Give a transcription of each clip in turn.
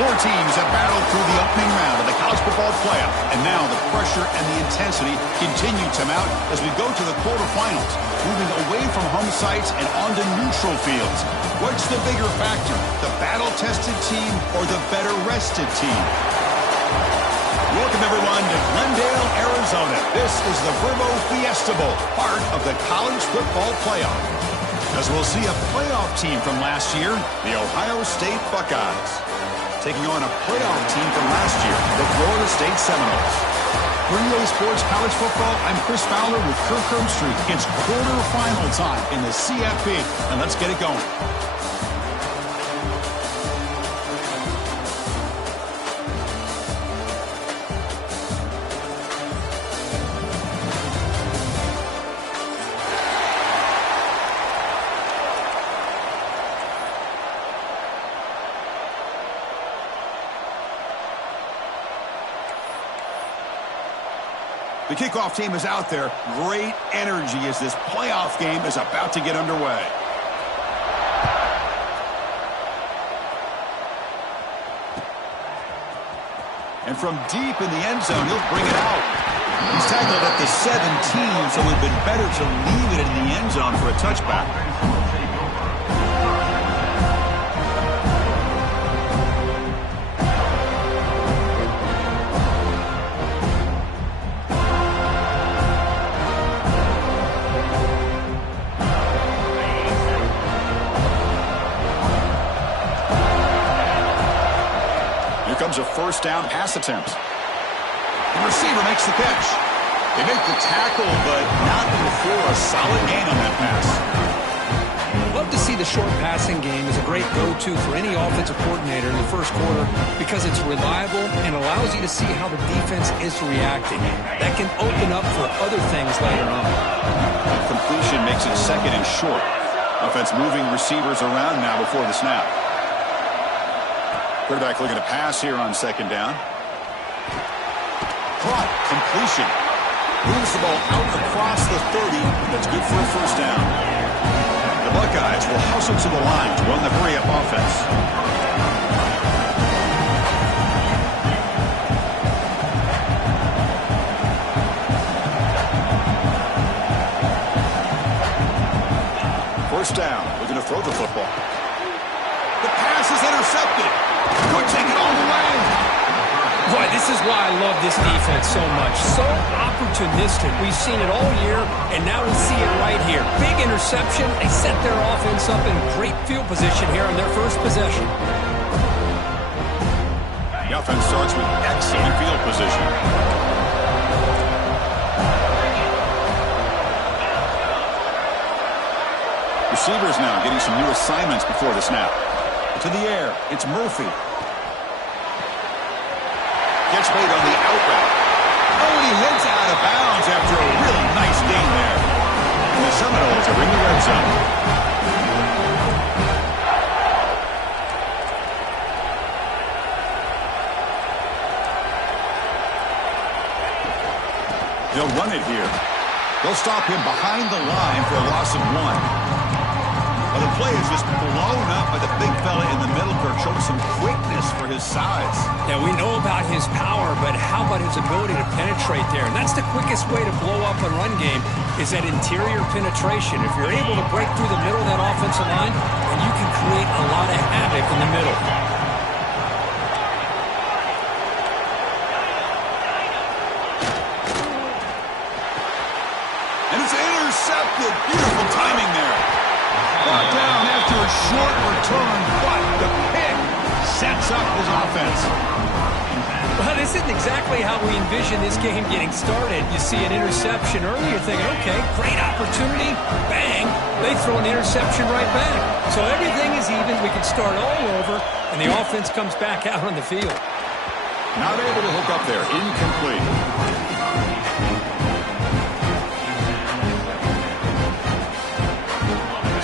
Four teams have battled through the opening round of the college football playoff, and now the pressure and the intensity continue to mount as we go to the quarterfinals, moving away from home sites and onto neutral fields. What's the bigger factor, the battle-tested team or the better-rested team? Welcome, everyone, to Glendale, Arizona. This is the Verbo Fiesta Bowl, part of the college football playoff. As we'll see a playoff team from last year, the Ohio State Buckeyes, taking on a playoff team from last year, the Florida State Seminoles. For EA Sports College Football, I'm Chris Fowler with Kirk Herbstreit. It's quarterfinal time in the CFP, and let's get it going. The kickoff team is out there. Great energy as this playoff game is about to get underway. And from deep in the end zone, he'll bring it out. He's tackled at the 17, so it would have been better to leave it in the end zone for a touchback. Comes a first down pass attempt. The receiver makes the catch. They make the tackle, but not before a solid gain on that pass. Love to see the short passing game as a great go-to for any offensive coordinator in the first quarter because it's reliable and allows you to see how the defense is reacting. That can open up for other things later on. The completion makes it second and short. Offense moving receivers around now before the snap. Quarterback looking to pass here on second down. Caught. Completion. Moves the ball out across the 30. That's good for a first down. The Buckeyes will hustle to the line to run the hurry-up offense. First down. Looking to throw the football. The pass is intercepted. Could take it all the way. Boy, this is why I love this defense so much. So opportunistic. We've seen it all year, and now we see it right here. Big interception. They set their offense up in great field position here on their first possession. The offense starts with excellent field position. Receivers now getting some new assignments before the snap. To the air, it's Murphy. Gets made on the out route. Oh, and he heads out of bounds after a really nice gain there. And the Seminoles are in the red zone. They'll run it here. They'll stop him behind the line for a loss of 1. A Well, the play is just blown up by the big fella in the middle, Kirk, showing some quickness for his size. Yeah, we know about his power, but how about his ability to penetrate there? And that's the quickest way to blow up a run game is that interior penetration. If you're able to break through the middle of that offensive line, then you can create a lot of havoc in the middle. And it's intercepted. Beautiful timing there. Brought down after a short return, but the pick sets up his offense. Well, this isn't exactly how we envision this game getting started. You see an interception early, you're thinking, okay, great opportunity, bang, they throw an interception right back. So everything is even, we can start all over, and the offense comes back out on the field. Not able to hook up there, incomplete.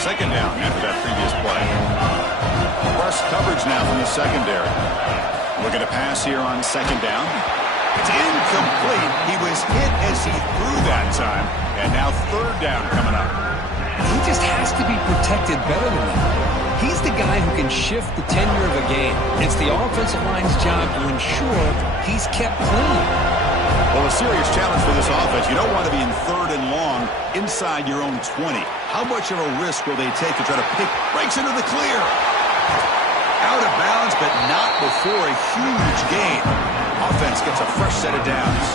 Second down after that previous play. Press coverage now from the secondary. Looking to pass here on second down. It's incomplete. He was hit as he threw that time. And now third down coming up. He just has to be protected better than that. He's the guy who can shift the tenure of a game. It's the offensive line's job to ensure he's kept clean. Well, a serious challenge for this offense. You don't want to be in third and long inside your own 20. How much of a risk will they take to try to pick? Breaks into the clear. Out of bounds, but not before a huge gain. Offense gets a fresh set of downs.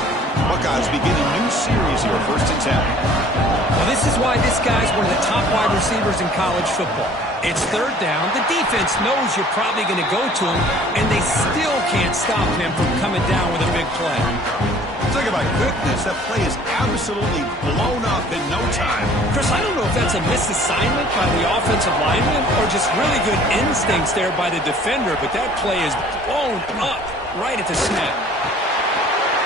Buckeyes begin a new series here, 1st and 10. Well, this is why this guy's one of the top wide receivers in college football. It's third down. The defense knows you're probably going to go to him, and they still can't stop him from coming down with a big play. Talk about quickness. That play is absolutely blown up in no time. Chris, I don't know if that's a misassignment by the offensive lineman or just really good instincts there by the defender, but that play is blown up right at the snap.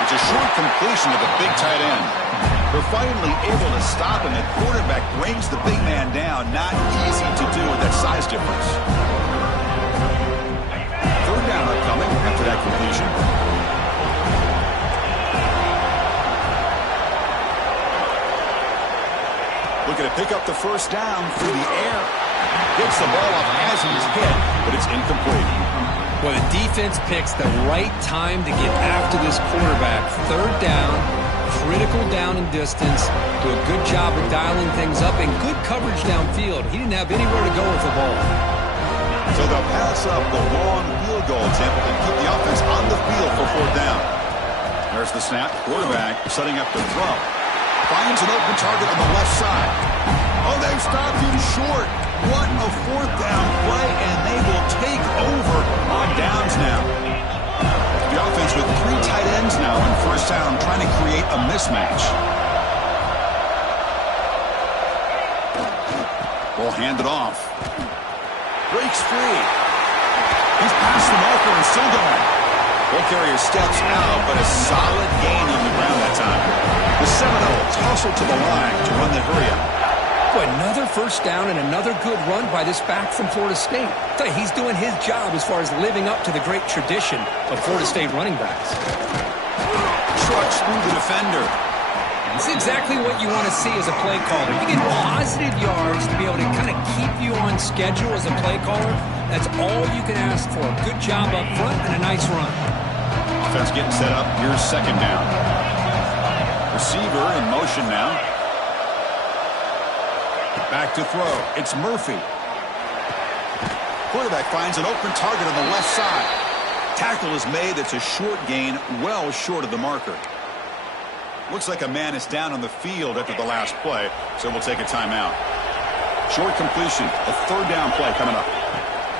It's a short completion to the big tight end. They're finally able to stop him. The quarterback brings the big man down. Not easy to do with that size difference. Third down upcoming after that completion. Looking to pick up the first down through the air. Gets the ball up as he's hit, but it's incomplete. Well, the defense picks the right time to get after this quarterback. Third down, critical down and distance. Do a good job of dialing things up and good coverage downfield. He didn't have anywhere to go with the ball. So they'll pass up the long field goal attempt and keep the offense on the field for fourth down. There's the snap. Quarterback setting up to throw. Finds an open target on the left side. Oh, they've stopped him short. What a fourth down play, and they will take over on downs now. The offense with 3 tight ends now on first down, trying to create a mismatch. Ball handed off. Breaks free. He's past the marker and still going. Ball carrier steps out, but a solid gain on the ground that time. The Seminoles hustle to the line to run the hurry-up. Another first down and another good run by this back from Florida State. He's doing his job as far as living up to the great tradition of Florida State running backs. Trucks through the defender. It's exactly what you want to see as a play caller. You get positive yards to be able to kind of keep you on schedule as a play caller. That's all you can ask for. Good job up front and a nice run. Offense getting set up. Here's second down. Receiver in motion now. Back to throw. It's Murphy. Quarterback finds an open target on the left side. Tackle is made. That's a short gain, well short of the marker. Looks like a man is down on the field after the last play, so we'll take a timeout. Short completion. A third down play coming up.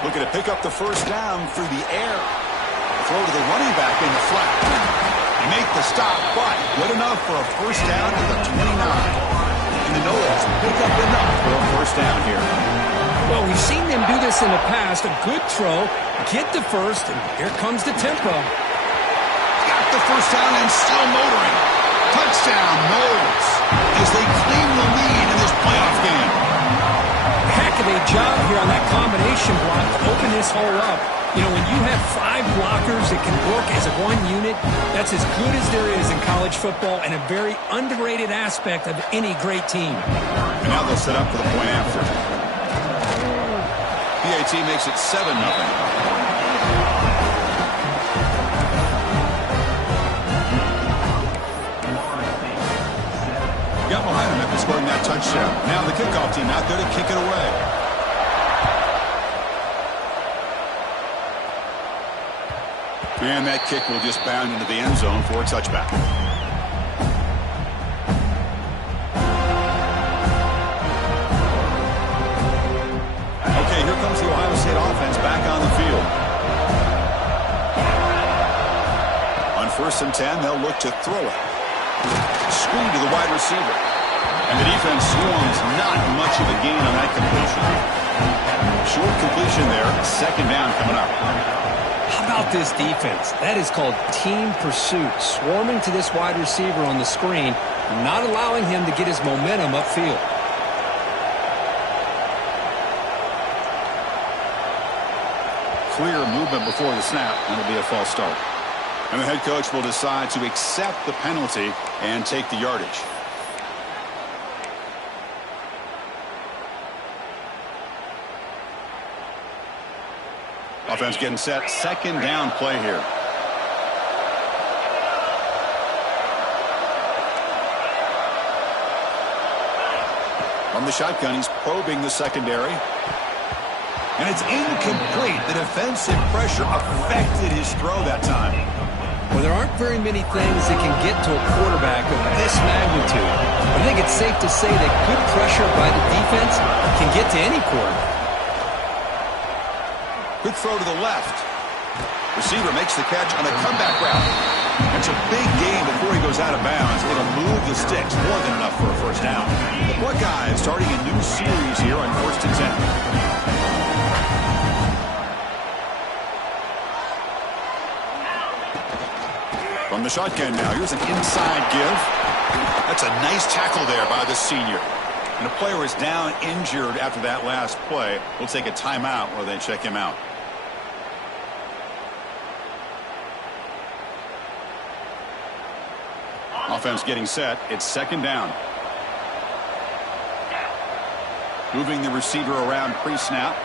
Looking to pick up the first down through the air. Throw to the running back in the flat. Make the stop, but good enough for a first down to the 29. And the Noles pick up enough for a first down here. Well, we've seen them do this in the past. A good throw, get the first, and here comes the tempo. Got the first down and still motoring. Touchdown, Noles, as they claim the lead in this playoff game. Heck of a job here on that combination block to open this hole up. You know, when you have 5 blockers that can work as a one unit, that's as good as there is in college football and a very underrated aspect of any great team. And now they'll set up for the point after. PAT makes it 7-0. Got behind him after scoring that touchdown. Now the kickoff team out there to kick it away. And that kick will just bound into the end zone for a touchback. Okay, here comes the Ohio State offense back on the field. On 1st and 10, they'll look to throw it. Screen to the wide receiver. And the defense swarms, not much of a gain on that completion. Short completion there, 2nd down coming up. How about this defense? That is called team pursuit. Swarming to this wide receiver on the screen, not allowing him to get his momentum upfield. Clear movement before the snap, and it'll be a false start. And the head coach will decide to accept the penalty and take the yardage. Offense getting set. 2nd down play here. From the shotgun, he's probing the secondary. And it's incomplete. The defensive pressure affected his throw that time. Well, there aren't very many things that can get to a quarterback of this magnitude. I think it's safe to say that good pressure by the defense can get to any quarterback. Quick throw to the left. Receiver makes the catch on a comeback route. It's a big gain before he goes out of bounds. It'll move the sticks, more than enough for a 1st down. The Buckeyes starting a new series here on 1st and 10. From the shotgun now, here's an inside give. That's a nice tackle there by the senior. And a player is down injured after that last play. We'll take a timeout while they check him out. Offense getting set. It's 2nd down. Moving the receiver around pre-snap.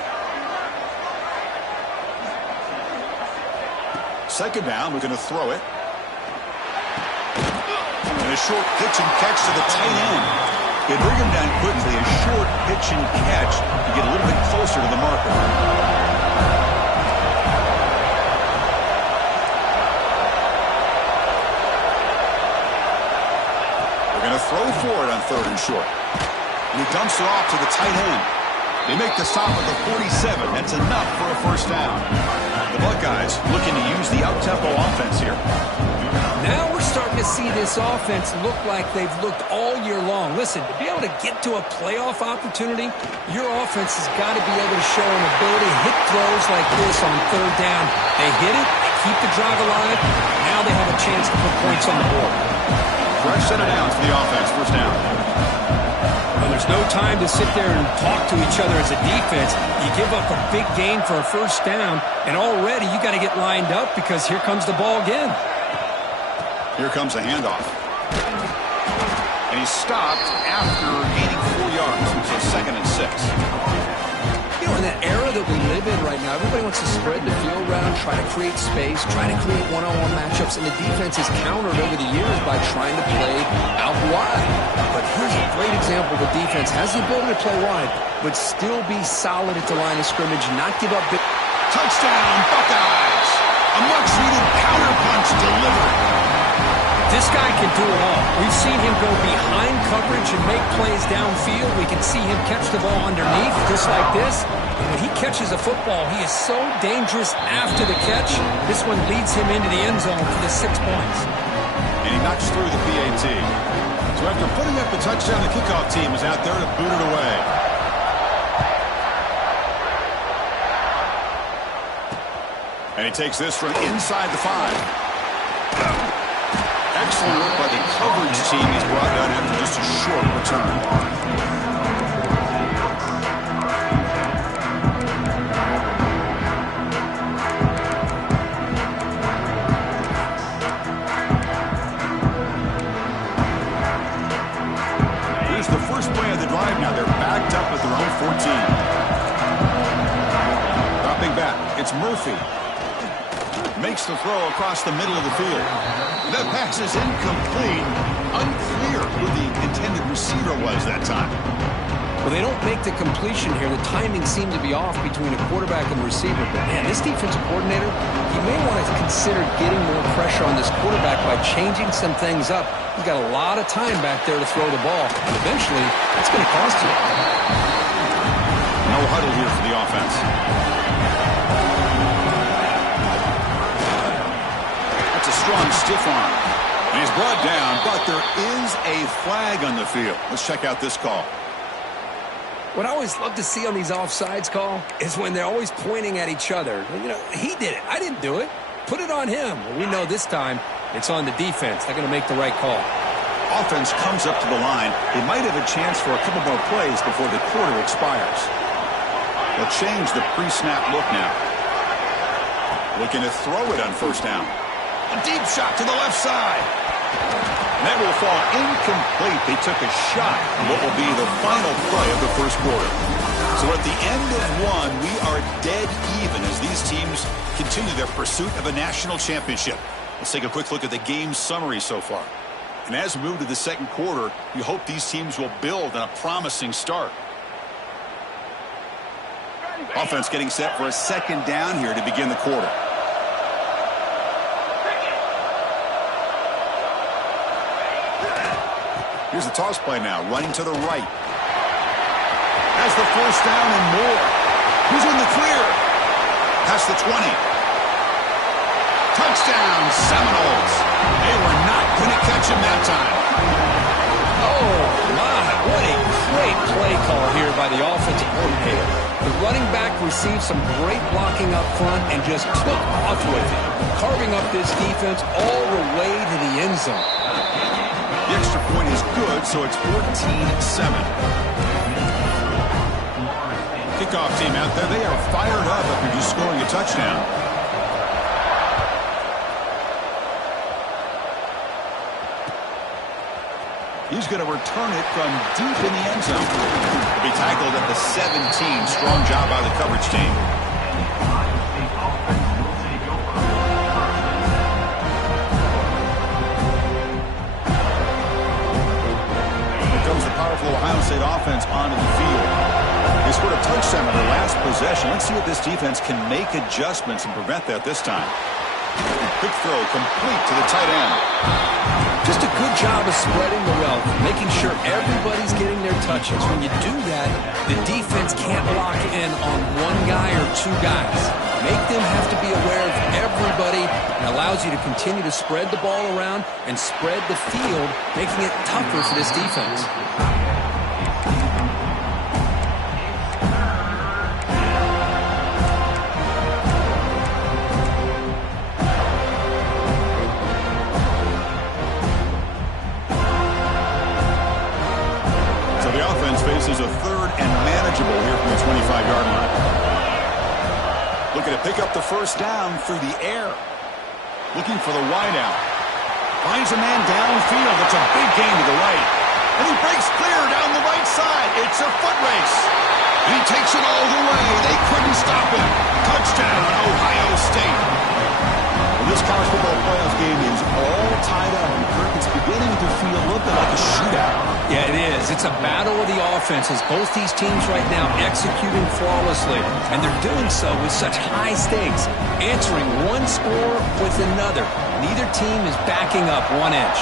2nd down, we're going to throw it. And a short pitch and catch to the tight end. They bring him down quickly. A short pitch and catch to get a little bit closer to the marker. They're going to throw for it on 3rd and short. And he dumps it off to the tight end. They make the stop at the 47. That's enough for a 1st down. The Buckeyes looking to use the up-tempo offense here. Now we're starting to see this offense look like they've looked all year long. Listen, to be able to get to a playoff opportunity, your offense has got to be able to show an ability to hit throws like this on 3rd down. They hit it, they keep the drive alive. Now they have a chance to put points on the board. Fresh set of downs for the offense. 1st down. Well, there's no time to sit there and talk to each other as a defense. You give up a big gain for a 1st down, and already you got to get lined up because here comes the ball again. Here comes a handoff. And he's stopped after gaining 4 yards. So 2nd and 6. You know, in that era that we live in right now, everybody wants to spread the field around, try to create space, try to create one-on-one matchups, and the defense has countered over the years by trying to play out wide. But here's a great example. The defense has the ability to play wide, but still be solid at the line of scrimmage, not give up big. Touchdown, Buckeyes! A much-needed counter punch delivered. This guy can do it all. We've seen him go behind coverage and make plays downfield. We can see him catch the ball underneath, just like this. And when he catches a football, he is so dangerous after the catch. This one leads him into the end zone for the 6 points. And he knocks through the PAT. So after putting up the touchdown, the kickoff team is out there to boot it away. And he takes this from inside the 5. Excellent work by the coverage team. He's brought down after just a short return. Here's the first play of the drive now. They're backed up at their own 14. It's Murphy. Makes the throw across the middle of the field. That pass is incomplete. Unclear who the intended receiver was that time. Well, they don't make the completion here. The timing seemed to be off between a quarterback and the receiver. But, man, this defensive coordinator, he may want to consider getting more pressure on this quarterback by changing some things up. He's got a lot of time back there to throw the ball. And eventually, that's going to cost you. No huddle here for the offense. That's a strong stiff arm. And he's brought down, but there is a flag on the field. Let's check out this call. What I always love to see on these offsides call is when they're always pointing at each other. You know, he did it. I didn't do it. Put it on him. Well, we know this time it's on the defense. They're going to make the right call. Offense comes up to the line. They might have a chance for a couple more plays before the quarter expires. They'll change the pre-snap look now. Looking to throw it on first down. A deep shot to the left side. That will fall incomplete. They took a shot on what will be the final play of the first quarter. So at the end of one, we are dead even as these teams continue their pursuit of a national championship. Let's take a quick look at the game summary so far. And as we move to the second quarter, we hope these teams will build on a promising start. Offense getting set for a second down here to begin the quarter. Here's the toss play now, running to the right. Has the first down and more. Who's in the clear? Past the 20. Touchdown, Seminoles. They were not going to catch him that time. Oh, my. What a great play call here by the offensive coordinator. The running back received some great blocking up front and just took off with it, carving up this defense all the way to the end zone. The extra point is good, so it's 14-7. Kickoff team out there, they are fired up after just scoring a touchdown. He's going to return it from deep in the end zone. He'll be tackled at the 17. Strong job by the coverage team. Powerful Ohio State offense onto the field. They scored a touchdown on their last possession. Let's see if this defense can make adjustments and prevent that this time. Quick throw complete to the tight end. Just a good job of spreading the wealth, making sure everybody's getting their touches. When you do that, the defense can't lock in on one guy or two guys. Make them have to be aware of everybody, and allows you to continue to spread the ball around and spread the field, making it tougher for this defense. So the offense faces a third and manageable here from the 25-yard line. Looking to pick up the first down through the air. Looking for the wideout. Finds a man downfield. It's a big gain to the right. And he breaks clear down the right side. It's a foot race. And he takes it all the way. They couldn't stop him. Touchdown, Ohio State. Well, this college football playoff game is all tied up. And Kirk, it's beginning to feel a little bit like a shootout. Yeah, it is. It's a battle of the offenses. Both these teams right now executing flawlessly, and they're doing so with such high stakes, answering one score with another. Neither team is backing up 1 inch.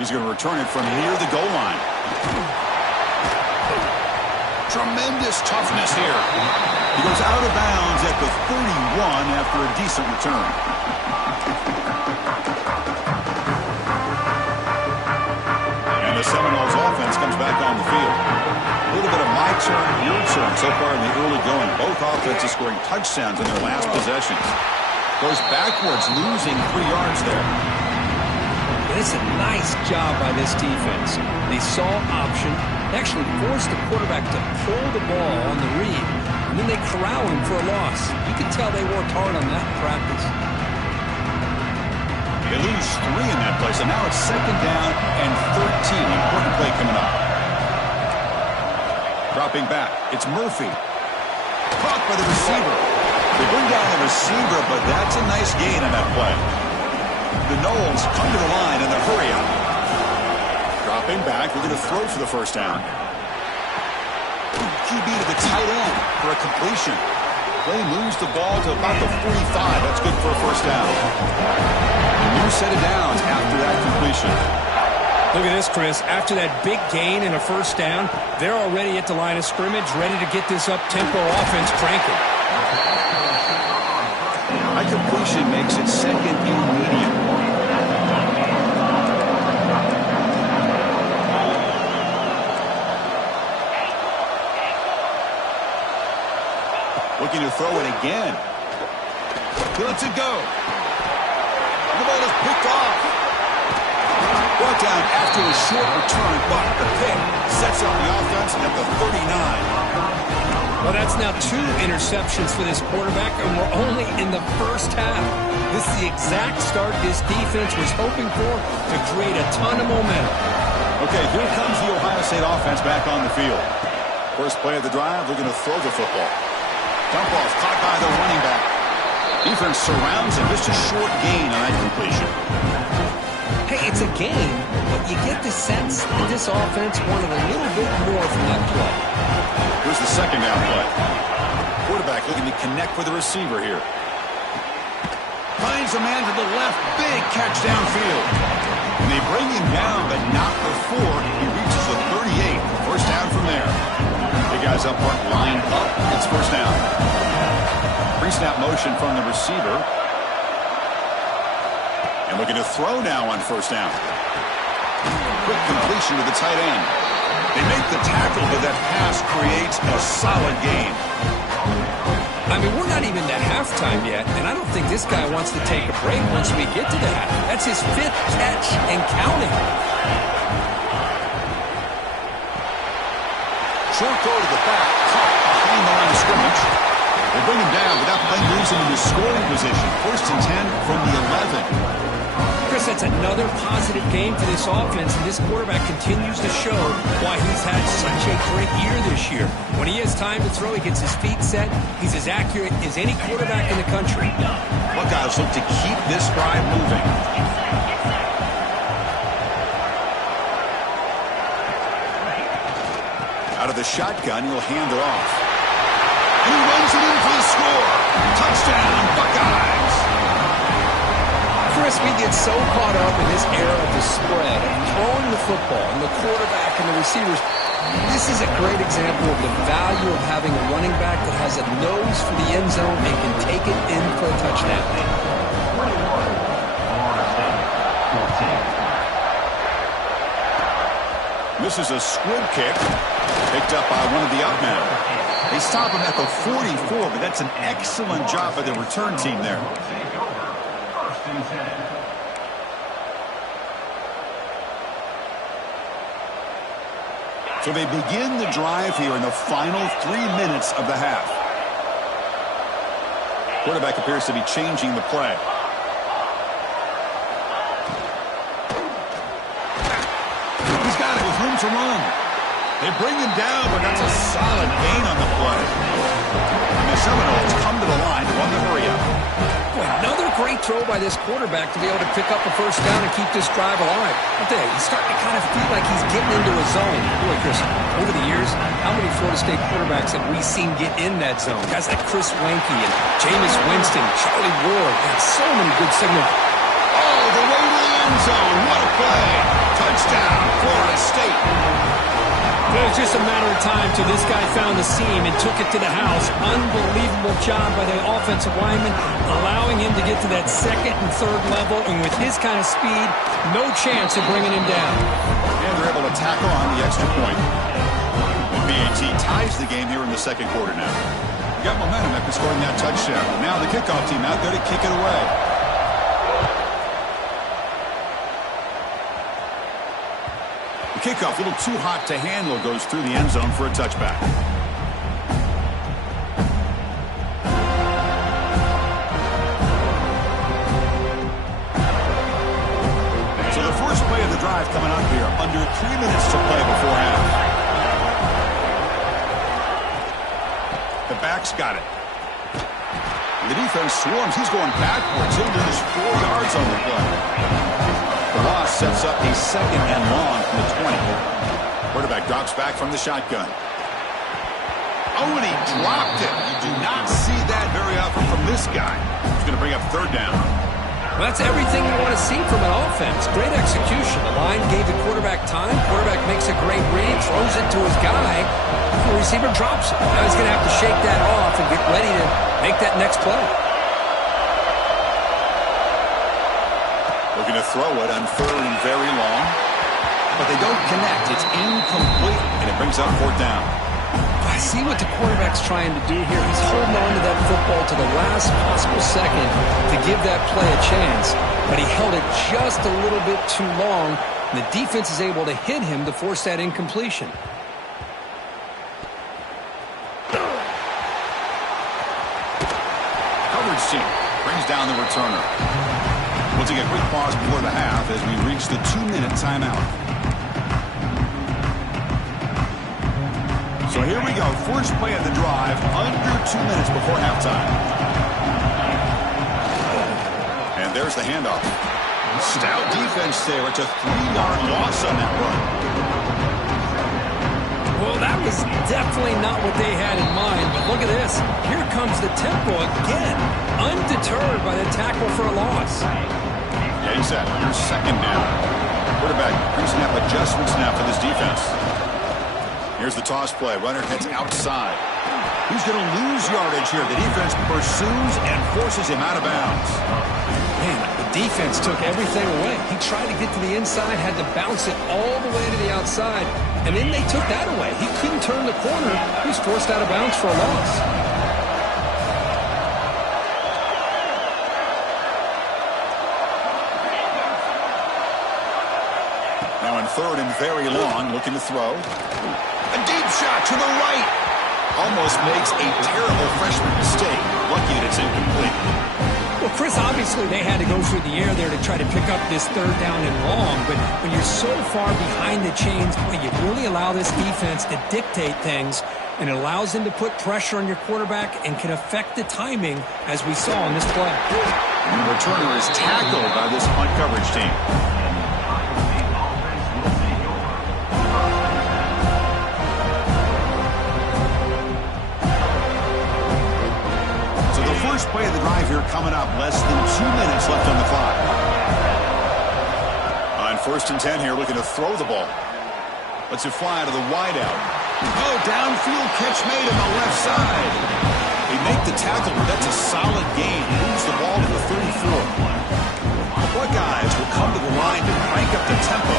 He's going to return it from near the goal line. Tremendous toughness here. He goes out of bounds at the 31 after a decent return. Seminoles offense comes back on the field. A little bit of my turn, your turn so far in the early going. Both offenses scoring touchdowns in their last possessions. Goes backwards, losing 3 yards there. It's a nice job by this defense. They saw option, actually forced the quarterback to pull the ball on the read, and then they corral him for a loss. You can tell they worked hard on that in practice. They lose 3 in that play, so now it's second down and 13. Important play coming up. Dropping back, it's Murphy. Caught by the receiver. They bring down the receiver, but that's a nice gain on that play. The Knowles come to the line in the hurry up. Dropping back, we're going to throw for the first down. QB to the tight end for a completion. Play moves the ball to about the 45. That's good for a first down. A new set of downs after that completion. Look at this, Chris. After that big gain and a first down, they're already at the line of scrimmage, ready to get this up-tempo offense cranking. High completion makes it second and medium. Looking to throw it again. He lets it go. The ball is picked off. Brought down after a short return, but the pick sets up the offense at the 39. Well, that's now 2 interceptions for this quarterback, and we're only in the first half. This is the exact start this defense was hoping for to create a ton of momentum. Okay, here comes the Ohio State offense back on the field. First play of the drive, we're going to throw the football. Dump off caught by the running back. Defense surrounds him. Just a short gain on that completion. Hey, it's a game, but you get the sense that this offense wanted a little bit more from that play. Here's the second down play. Quarterback looking to connect with the receiver here. Finds a man to the left. Big catch downfield. And they bring him down, but not before he reaches the 38. First down from there. The guys up front lined up. It's first down. Pre-snap motion from the receiver. And looking to throw now on first down. Quick completion to the tight end. They make the tackle, but that pass creates a solid gain. I mean, we're not even to halftime yet, and I don't think this guy wants to take a break once we get to the half. That's his 5th catch and counting. Short throw to the back, caught behind the line of scrimmage. They bring him down, but that play moves him into scoring position. First and 10 from the 11. Chris, that's another positive game for this offense, and this quarterback continues to show why he's had such a great year this year. When he has time to throw, he gets his feet set. He's as accurate as any quarterback in the country. Buckeyes look to keep this drive moving. Out of the shotgun, he'll hand it off. And he runs it in for the score. Touchdown, Buckeyes. Chris, we get so caught up in this era of the spread, of throwing the football, and the quarterback and the receivers. This is a great example of the value of having a running back that has a nose for the end zone and can take it in for a touchdown. This is a squib kick, picked up by one of the up men. They stop him at the 44, but that's an excellent job by the return team there. So they begin the drive here in the final 3 minutes of the half. Quarterback appears to be changing the play. He's got it with room to run. They bring him down, but that's a solid gain on the play. And the Seminoles come to the line to run the hurry up. Boy, another great throw by this quarterback to be able to pick up a first down and keep this drive alive. I tell you, he's starting to kind of feel like he's getting into a zone. Boy, Chris, over the years, how many Florida State quarterbacks have we seen get in that zone? Guys like Chris Weinke and Jameis Winston, Charlie Ward, and so many good signals. Oh, the way to the end zone. What a play. Touchdown, Florida State. It was just a matter of time till this guy found the seam and took it to the house. Unbelievable job by the offensive lineman, allowing him to get to that second and third level, and with his kind of speed, no chance of bringing him down. And they're able to tackle on the extra point. The BAT ties the game here in the second quarter now. Got momentum after scoring that touchdown. Now the kickoff team out there to kick it away. Kickoff, a little too hot to handle, goes through the end zone for a touchback. So the first play of the drive coming up here, under 3 minutes to play before half. The back's got it. The defense swarms. He's going backwards. He'll lose 4 yards on the play. The loss sets up a 2nd and long from the 20. Quarterback drops back from the shotgun. Oh, and he dropped it. You do not see that very often from this guy. He's going to bring up 3rd down. Well, that's everything you want to see from an offense. Great execution. The line gave the quarterback time. Quarterback makes a great read, throws it to his guy. The receiver drops it. Now he's going to have to shake that off and get ready to make that next play. Looking to throw it on 3rd and very long. But they don't connect. It's incomplete, and it brings up 4th down. I see what the quarterback's trying to do here. He's holding on to that football to the last possible second to give that play a chance. But he held it just a little bit too long, and the defense is able to hit him to force that incompletion. Coverage team brings down the returner. We'll take a quick pause before the half as we reach the 2-minute timeout. So here we go. First play of the drive, under 2 minutes before halftime. And there's the handoff. Stout defense there. It's a 3-yard loss on that run. Well, that was definitely not what they had in mind, but look at this. Here comes the tempo again, undeterred by the tackle for a loss. Yeah, he's at your 2nd down. Quarterback brings up adjustments now for this defense. Here's the toss play. Runner heads outside. He's going to lose yardage here. The defense pursues and forces him out of bounds. Man, the defense took everything away. He tried to get to the inside, had to bounce it all the way to the outside, and then they took that away. He couldn't turn the corner. He was forced out of bounds for a loss. Now in 3rd and very long, looking to throw. A deep shot to the right. Almost makes a terrible freshman mistake. Lucky that it's incomplete. Well, Chris, obviously they had to go through the air there to try to pick up this 3rd down and long, but when you're so far behind the chains, boy, you really allow this defense to dictate things, and it allows them to put pressure on your quarterback and can affect the timing, as we saw in this play. And the returner is tackled by this punt coverage team. First play of the drive here coming up. Less than 2 minutes left on the clock. On 1st and 10 here, looking to throw the ball. Lets it fly out of the wideout. Oh, downfield catch made on the left side. They make the tackle, but that's a solid gain. Moves the ball to the 34. The Buckeyes will come to the line to crank up the tempo.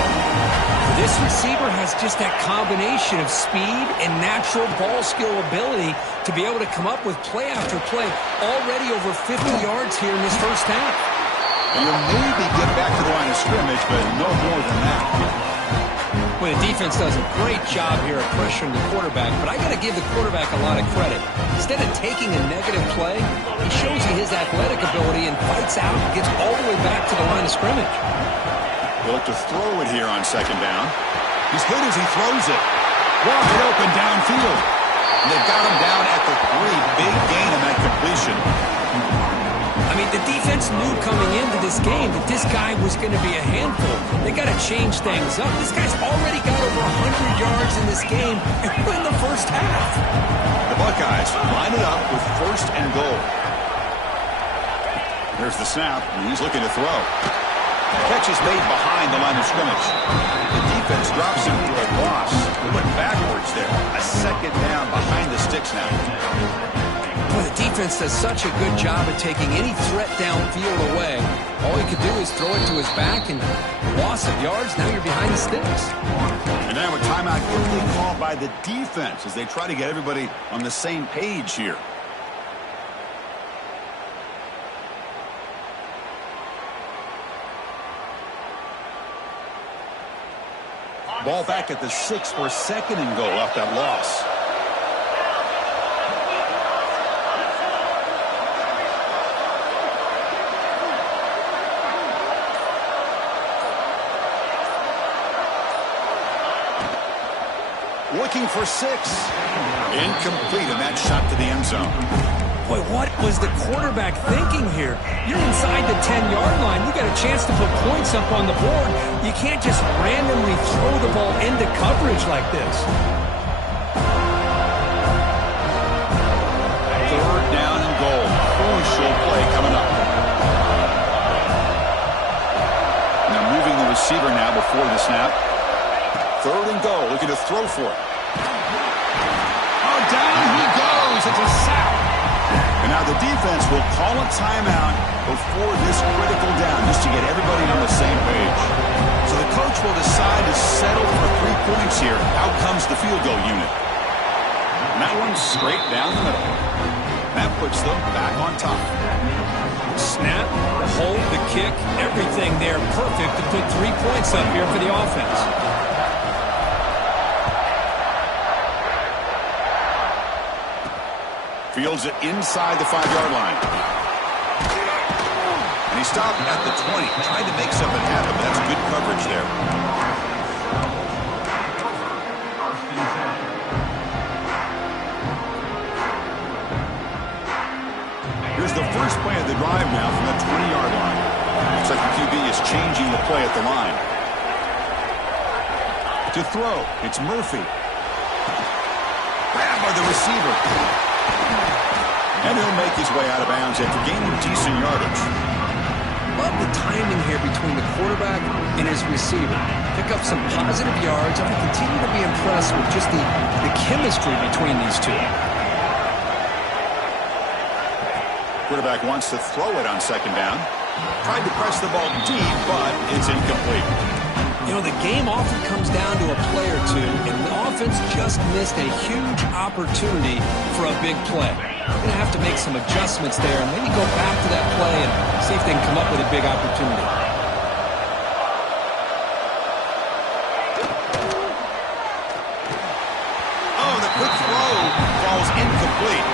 This receiver has just that combination of speed and natural ball skill ability to be able to come up with play after play. Already over 50 yards here in this first half. And you'll maybe get back to the line of scrimmage, but no more than that. Well, the defense does a great job here of pressuring the quarterback, but I got to give the quarterback a lot of credit. Instead of taking a negative play, he shows you his athletic ability and fights out and gets all the way back to the line of scrimmage. They'll look to throw it here on 2nd down. He's hit as he throws it. Wide open downfield. And they've got him down at the 3. Big gain on that completion. I mean, the defense knew coming into this game that this guy was going to be a handful. They got to change things up. This guy's already got over 100 yards in this game, and we're in the first half. The Buckeyes line it up with 1st and goal. There's the snap, and he's looking to throw. Catch is made behind the line of scrimmage. The defense drops him for a loss. They went backwards there. A 2nd down behind the sticks now. Boy, the defense does such a good job of taking any threat downfield away. All he could do is throw it to his back, and loss of yards, now you're behind the sticks. And now a timeout quickly called by the defense as they try to get everybody on the same page here. Ball back at the 6 for 2nd and goal off that loss. looking for 6. Incomplete, and that shot to the end zone. Boy, what was the quarterback thinking here? You're inside the 10-yard line. You got a chance to put points up on the board. You can't just randomly throw the ball into coverage like this. Third down and goal. Crucial play coming up. Now moving the receiver now before the snap. Third and goal, looking to throw for it. Oh, down he goes. It's a sack. And now the defense will call a timeout before this critical down, just to get everybody on the same page. So the coach will decide to settle for 3 points here. Out comes the field goal unit. And that one's straight down the middle. That puts them back on top. Snap, hold, the kick, everything there perfect to put 3 points up here for the offense. Fields it inside the 5-yard line. And he stopped at the 20, trying to make something happen, but that's good coverage there. Here's the first play of the drive now from the 20-yard line. Looks like the QB is changing the play at the line. To throw, it's Murphy. Grabbed by the receiver. And he'll make his way out of bounds after gaining decent yardage. Love the timing here between the quarterback and his receiver. Pick up some positive yards. I'm going to continue to be impressed with just the chemistry between these two. Quarterback wants to throw it on second down. Tried to press the ball deep, but it's incomplete. You know, the game often comes down to a play or two, and the offense just missed a huge opportunity for a big play. They're going to have to make some adjustments there and maybe go back to that play and see if they can come up with a big opportunity. Oh, the quick throw falls incomplete.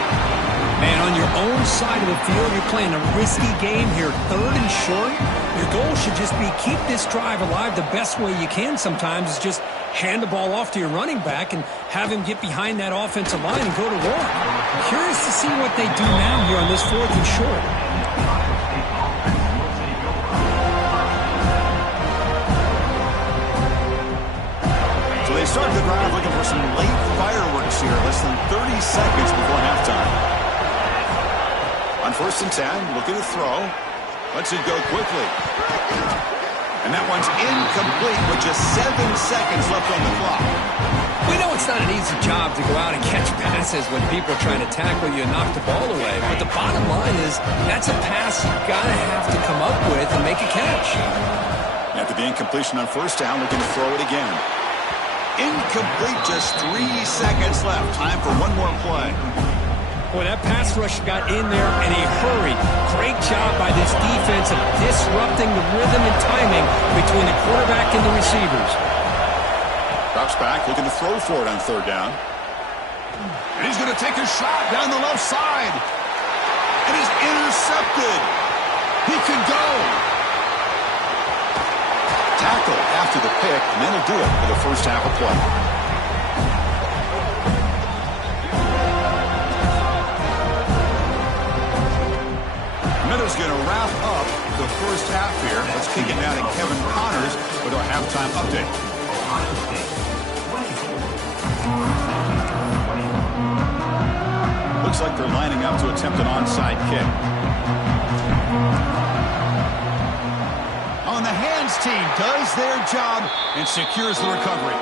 Man, on your own side of the field, you're playing a risky game here. Third and short. Your goal should just be keep this drive alive the best way you can sometimes is just hand the ball off to your running back and have him get behind that offensive line and go to work. Curious to see what they do now here on this 4th and short. So they start the drive looking for some late fireworks here, less than 30 seconds before halftime. On 1st and 10, looking to throw. Lets it go quickly. And that one's incomplete with just 7 seconds left on the clock. We know it's not an easy job to go out and catch passes when people are trying to tackle you and knock the ball away. But the bottom line is that's a pass you've got to have to come up with and make a catch. After the incompletion on 1st down, looking to throw it again. Incomplete, just 3 seconds left. Time for one more play. Boy, that pass rush got in there in a hurry. Great job by this defense of disrupting the rhythm and timing between the quarterback and the receivers. Drops back, looking to throw for it on 3rd down. And he's going to take a shot down the left side. And he's intercepted. He could go. Tackle after the pick, and that'll do it for the first half of play. Meadows going to wrap up the first half here. Let's kick it now to Kevin Connors with our halftime update. Looks like they're lining up to attempt an onside kick. On the hands team does their job and secures the recovery.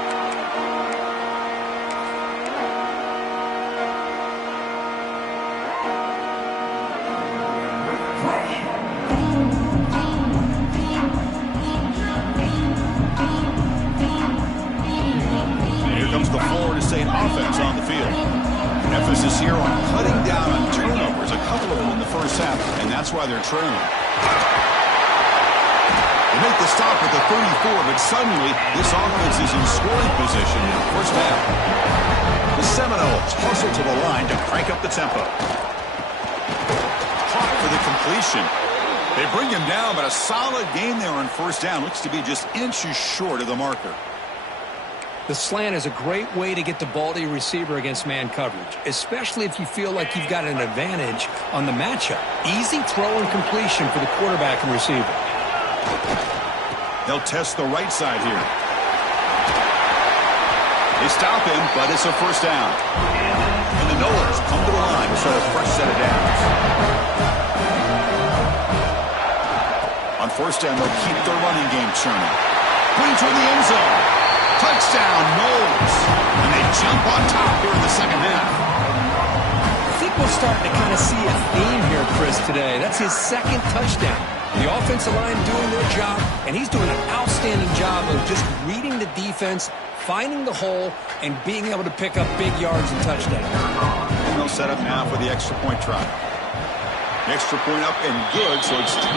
Offense on the field. Emphasis here on cutting down on turnovers, a couple of them in the first half, and that's why they're trailing. They make the stop at the 34, but suddenly this offense is in scoring position in the first half. The Seminoles hustle to the line to crank up the tempo. Caught for the completion. They bring him down, but a solid gain there on 1st down. Looks to be just inches short of the marker. The slant is a great way to get the ball to your receiver against man coverage, especially if you feel like you've got an advantage on the matchup. Easy throw and completion for the quarterback and receiver. They'll test the right side here. They stop him, but it's a first down. And the Noles come to the line to start a fresh set of downs. On first down, they'll keep their running game churning. Putting toward the end zone. Touchdown, Noles. And they jump on top here in the second half. I think we're starting to kind of see a theme here, Chris, today. That's his second touchdown. The offensive line doing their job, and he's doing an outstanding job of just reading the defense, finding the hole, and being able to pick up big yards and touchdowns. And they'll set up now for the extra point try. The extra point up and good, so it's 28-24.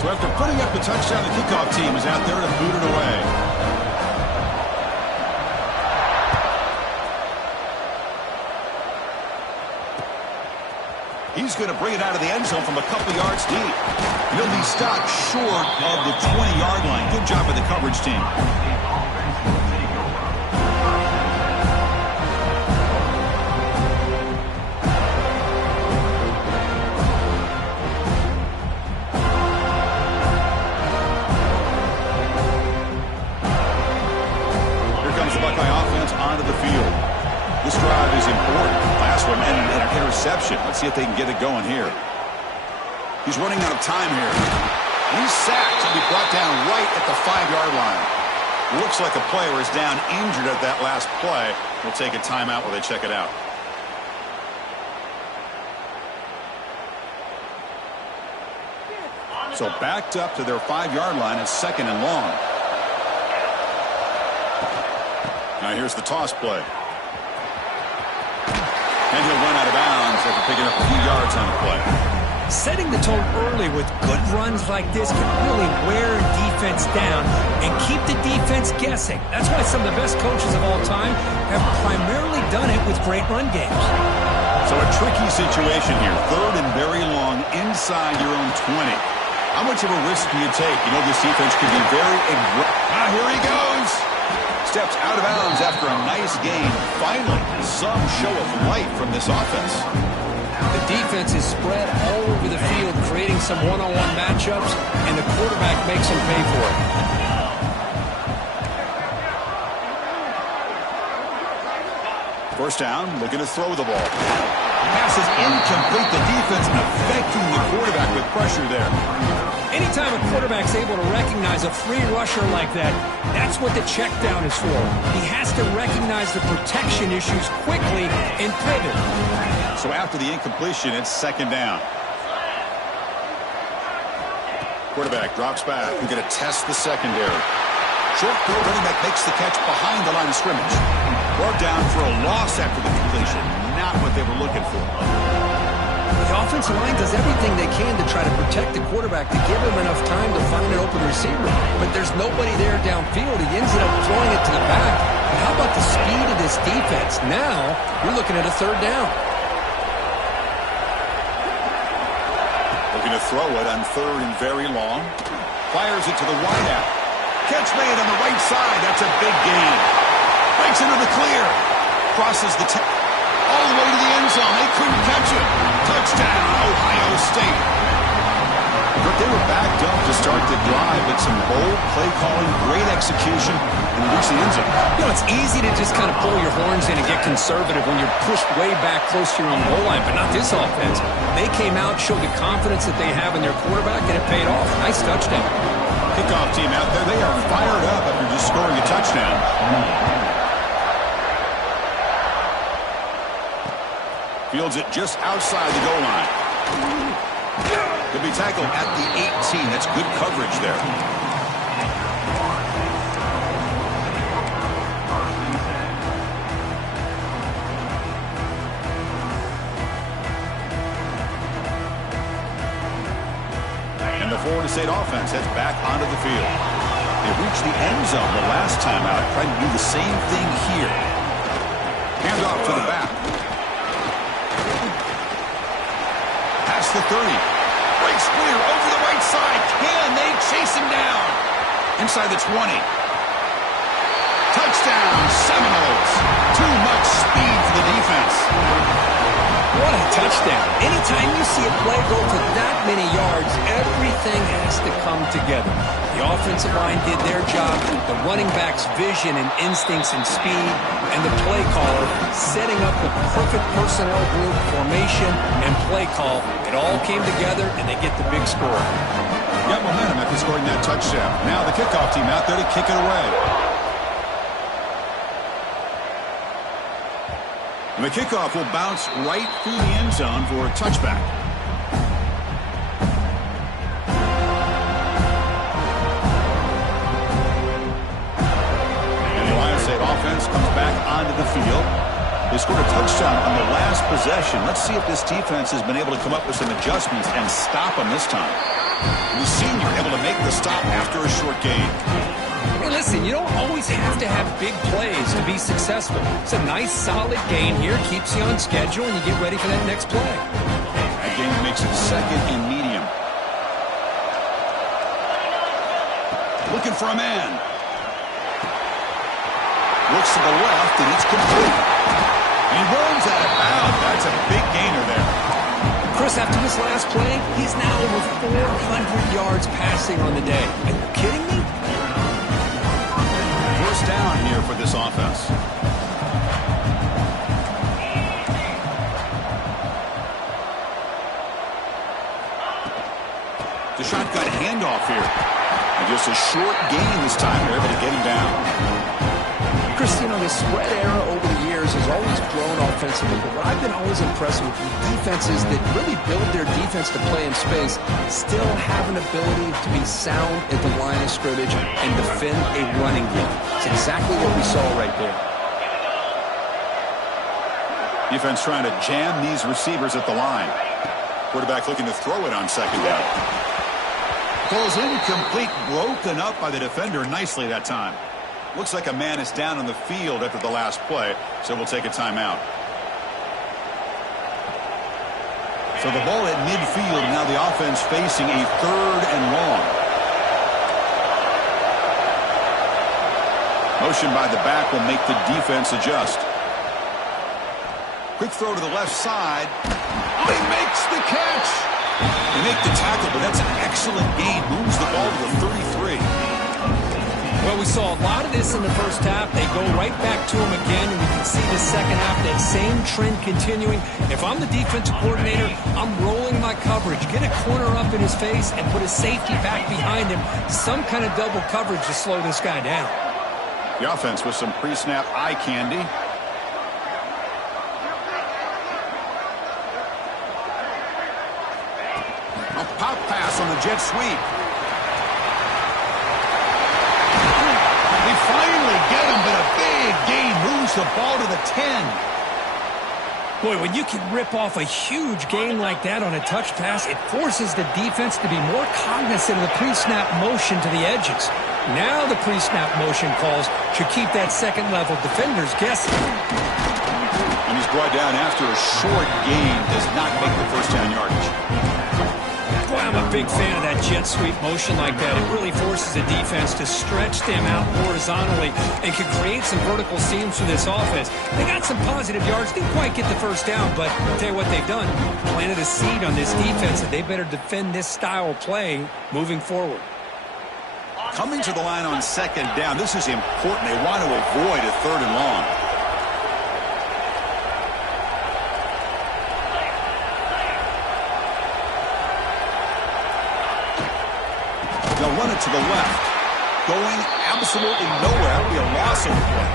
So after putting up the touchdown, the kickoff team is out there to boot it away. He's going to bring it out of the end zone from a couple yards deep. He'll be stopped short of the 20-yard line. Good job by the coverage team. Here comes the Buckeye offense onto the field. This drive is important. Last one ended in an interception. Let's see if they can get it going here. He's running out of time here. He's sacked and be brought down right at the 5-yard line. Looks like a player is down injured at that last play. We'll take a timeout while they check it out. So backed up to their 5-yard line. It's second and long. Now here's the toss play. And he'll run out of bounds after picking up a few yards on the play. Setting the tone early with good runs like this can really wear defense down and keep the defense guessing. That's why some of the best coaches of all time have primarily done it with great run games. So a tricky situation here. Third and very long inside your own 20. How much of a risk do you take? You know this defense can be very aggressive. Here he goes. Steps out of bounds after a nice gain. Finally, some show of life from this offense. The defense is spread all over the field, creating some one-on-one matchups, and the quarterback makes them pay for it. First down, looking to throw the ball. Pass is incomplete. The defense affecting the quarterback with pressure there. Anytime a quarterback's able to recognize a free rusher like that, that's what the check down is for. He has to recognize the protection issues quickly and pivot. So after the incompletion, it's second down. Quarterback drops back. We're going to test the secondary. Short throw, running back makes the catch behind the line of scrimmage. Brought down for a loss after the completion. Not what they were looking for. The offensive line does everything they can to try to protect the quarterback to give him enough time to find an open receiver. But there's nobody there downfield. He ends up throwing it to the back. But how about the speed of this defense? Now you're looking at a third down. Looking to throw it on third and very long. Fires it to the wideout. Catch made on the right side. That's a big gain. Breaks into the clear. Crosses the all the way to the end zone. They couldn't catch it. Touchdown, Ohio State. But they were backed up to start the drive, but some bold play calling, great execution, and reach the end zone. You know, it's easy to just kind of pull your horns in and get conservative when you're pushed way back close to your own goal line, but not this offense. They came out, showed the confidence that they have in their quarterback, and it paid off. Nice touchdown. Kickoff team out there, they are fired up after just scoring a touchdown. Fields it just outside the goal line. Could be tackled at the 18. That's good coverage there. And the Florida State offense heads back onto the field. They reached the end zone the last time out. Trying to do the same thing here. Hand off to the back. Past the 30. Breaks clear over the side. Can they chase him down? Inside the 20. Touchdown, Seminoles. Too much speed for the defense. What a touchdown. Anytime you see a play go for that many yards, everything has to come together. The offensive line did their job, the running back's vision and instincts and speed, and the play caller setting up the perfect personnel group, formation, and play call. It all came together, and they get the big score. Got momentum after scoring that touchdown. Now the kickoff team out there to kick it away. And the kickoff will bounce right through the end zone for a touchback. And the Ohio State offense comes back onto the field. They scored a touchdown on the last possession. Let's see if this defense has been able to come up with some adjustments and stop them this time. The senior able to make the stop after a short gain. Hey, listen, you don't always have to have big plays to be successful. It's a nice, solid gain here. Keeps you on schedule, and you get ready for that next play. That gain makes it second and medium. Looking for a man. Looks to the left, and it's complete. He runs out of bounds. That's a big gainer there. Chris, after this last play, he's now over 400 yards passing on the day. Are you kidding me? First down here for this offense. The shotgun handoff here. And just a short gain this time. They're able to get him down. Chris, you know, the spread era over the years has always grown offensively, but what I've been always impressed with defenses that really build their defense to play in space still have an ability to be sound at the line of scrimmage and defend a running game. It's exactly what we saw right there. Defense trying to jam these receivers at the line. Quarterback looking to throw it on second down. Pulls incomplete, broken up by the defender nicely that time. Looks like a man is down on the field after the last play, so we'll take a timeout. So the ball at midfield, now the offense facing a third and long. Motion by the back will make the defense adjust. Quick throw to the left side. Oh, he makes the catch. They make the tackle, but that's an excellent gain. Moves the ball to the 33. Well, we saw a lot of this in the first half. They go right back to him again, and we can see the second half, that same trend continuing. If I'm the defensive coordinator, I'm rolling my coverage. Get a corner up in his face and put a safety back behind him. Some kind of double coverage to slow this guy down. The offense with some pre-snap eye candy. A pop pass on the jet sweep. They finally get him, but a big gain moves the ball to the 10. Boy, when you can rip off a huge gain like that on a touch pass, it forces the defense to be more cognizant of the pre-snap motion to the edges. Now the pre-snap motion calls should keep that second-level defenders guessing. And he's brought down after a short gain. Does not make the first down yardage. Boy, I'm a big fan of that jet sweep motion like that. It really forces the defense to stretch them out horizontally and can create some vertical seams for this offense. They got some positive yards. Didn't quite get the first down, but I'll tell you what they've done. Planted a seed on this defense that they better defend this style of play moving forward. Coming to the line on second down. This is important. They want to avoid a third and long. They'll run it to the left. Going absolutely nowhere. That would be a loss of the play.